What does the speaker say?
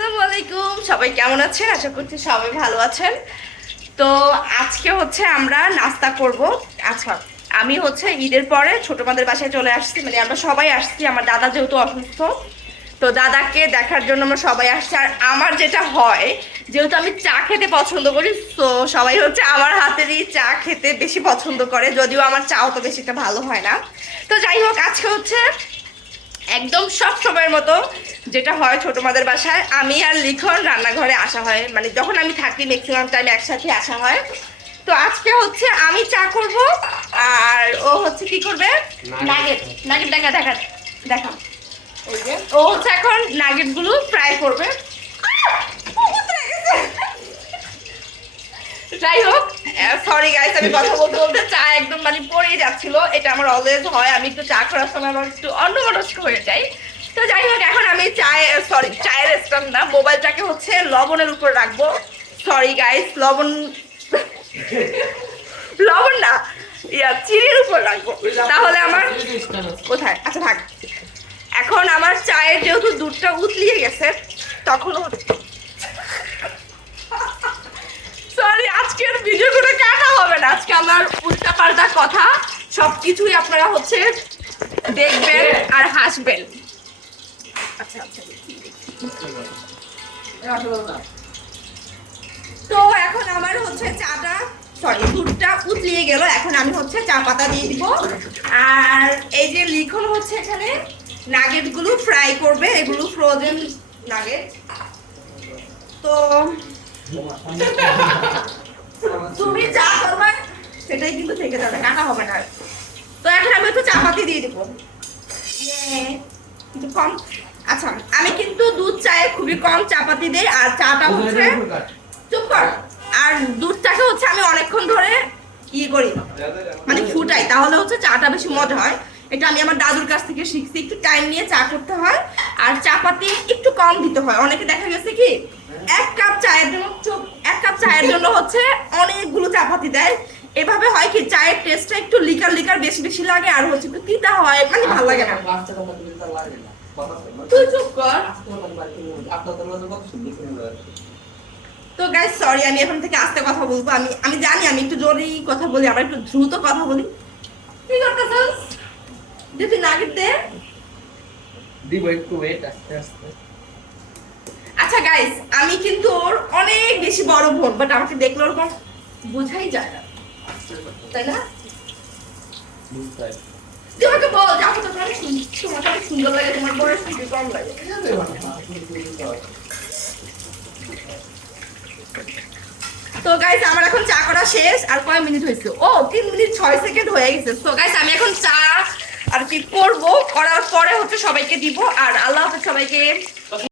আসসালামু আলাইকুম সবাই কেমন আছেন আশা করছি সবাই ভালো আছেন তো আজকে হচ্ছে আমরা নাস্তা করব আচ্ছা আমি হচ্ছে ঈদের পরে ছোট মাদের বাসায় চলে আসছি মানে আমরা সবাই আসছি আমার দাদা যেহেতু অসুস্থ তো দাদাকে দেখার জন্য আমরা সবাই আসছি আর আমার যেটা হয় যেহেতু আমি চা খেতে পছন্দ করি তো সবাই হচ্ছে আমার হাতেরই চা খেতে বেশি পছন্দ করে যদিও আমার চা অত বেশিটা ভালো হয় না তো যাই হোক আজকে হচ্ছে একদম সব সময়ের মতো যেটা হয় ছোটো মাদের বাসায় আমি আর লিখন রান্নাঘরে আসা হয় মানে যখন আমি থাকি ম্যাক্সিমাম টাইম একসাথে আসা হয় তো আজকে হচ্ছে আমি চা করব আর ও হচ্ছে কি করবে নাগেট নাগেট দেখা দেখা দেখা ও হচ্ছে এখন নাগেটগুলো ফ্রাই করবে যাই হোক সরি হ্যাঁ, গাইস আমি কথা বলতে বলতে চা একদম মানে পড়ে যাচ্ছিল এটা আমার অলওয়েজ হয় আমি একটু চা খাওয়ার সময় আমার একটু অন্যমনস্ক হয়ে যাই তো যাই হোক এখন আমি চায়ে সরি চায়ের স্টাম না মোবাইলটাকে হচ্ছে লবণের উপর রাখবো সরি গাইস লবণ লবণ না ইয়া চিনির উপর রাখবো তাহলে আমার কোথায় আচ্ছা থাক এখন আমার চায়ের যেহেতু দুধটা উতলিয়ে গেছে তখন হচ্ছে আজকে আমার উল্টা পাল্টা কথা সব কিছুই আপনারা হচ্ছে দেখবেন হ্যাঁ। আর হাসবেন আচ্ছা আচ্ছা তো এখন আমার হচ্ছে চাটা সরি দুধটা উতলিয়ে গেল এখন আমি হচ্ছে চা পাতা দিয়ে দিব আর এই যে লিখন হচ্ছে এখানে নাগেটগুলো ফ্রাই করবে এগুলো ফ্রোজেন নাগেট তো এটাই কিন্তু থেকে যাবে কাটা হবে না তো এখন আমি একটু চাপাতি দিয়ে দেবো ইয়ে, কম আচ্ছা আমি কিন্তু দুধ চায়ে খুবই কম চাপাতি দিই আর চাটা হচ্ছে চুপ কর আর দুধটাকে হচ্ছে আমি অনেকক্ষণ ধরে ইয়ে করি মানে ফুটাই তাহলে হচ্ছে চাটা বেশি মজা হয় এটা আমি আমার দাদুর কাছ থেকে শিখছি একটু টাইম নিয়ে চা করতে হয় আর চাপাতি একটু কম দিতে হয় অনেকে দেখা গেছে কি এক কাপ চায়ের জন্য এক কাপ চায়ের জন্য হচ্ছে অনেকগুলো চাপাতি দেয় এভাবে হয় কি চায়ের টেস্টটা একটু লিকার লিকার বেশি বেশি লাগে আর হচ্ছে একটু তিতা হয় মানে ভালো লাগে না তো গাইজ সরি আমি এখন থেকে আস্তে কথা বলবো আমি আমি জানি আমি একটু জোরেই কথা বলি আবার একটু দ্রুত কথা বলি আচ্ছা গাইজ আমি কিন্তু ওর অনেক বেশি বড় বোন বাট আমাকে দেখলে ওরকম বোঝাই যায় না তো গাইস আমার এখন চা করা শেষ আর কয় মিনিট হয়েছে ও তিন মিনিট ছয় সেকেন্ড হয়ে গেছে তো গাইস আমি এখন চা আর কি করবো করার পরে হচ্ছে সবাইকে দিব আর আল্লাহ হাফেজ সবাইকে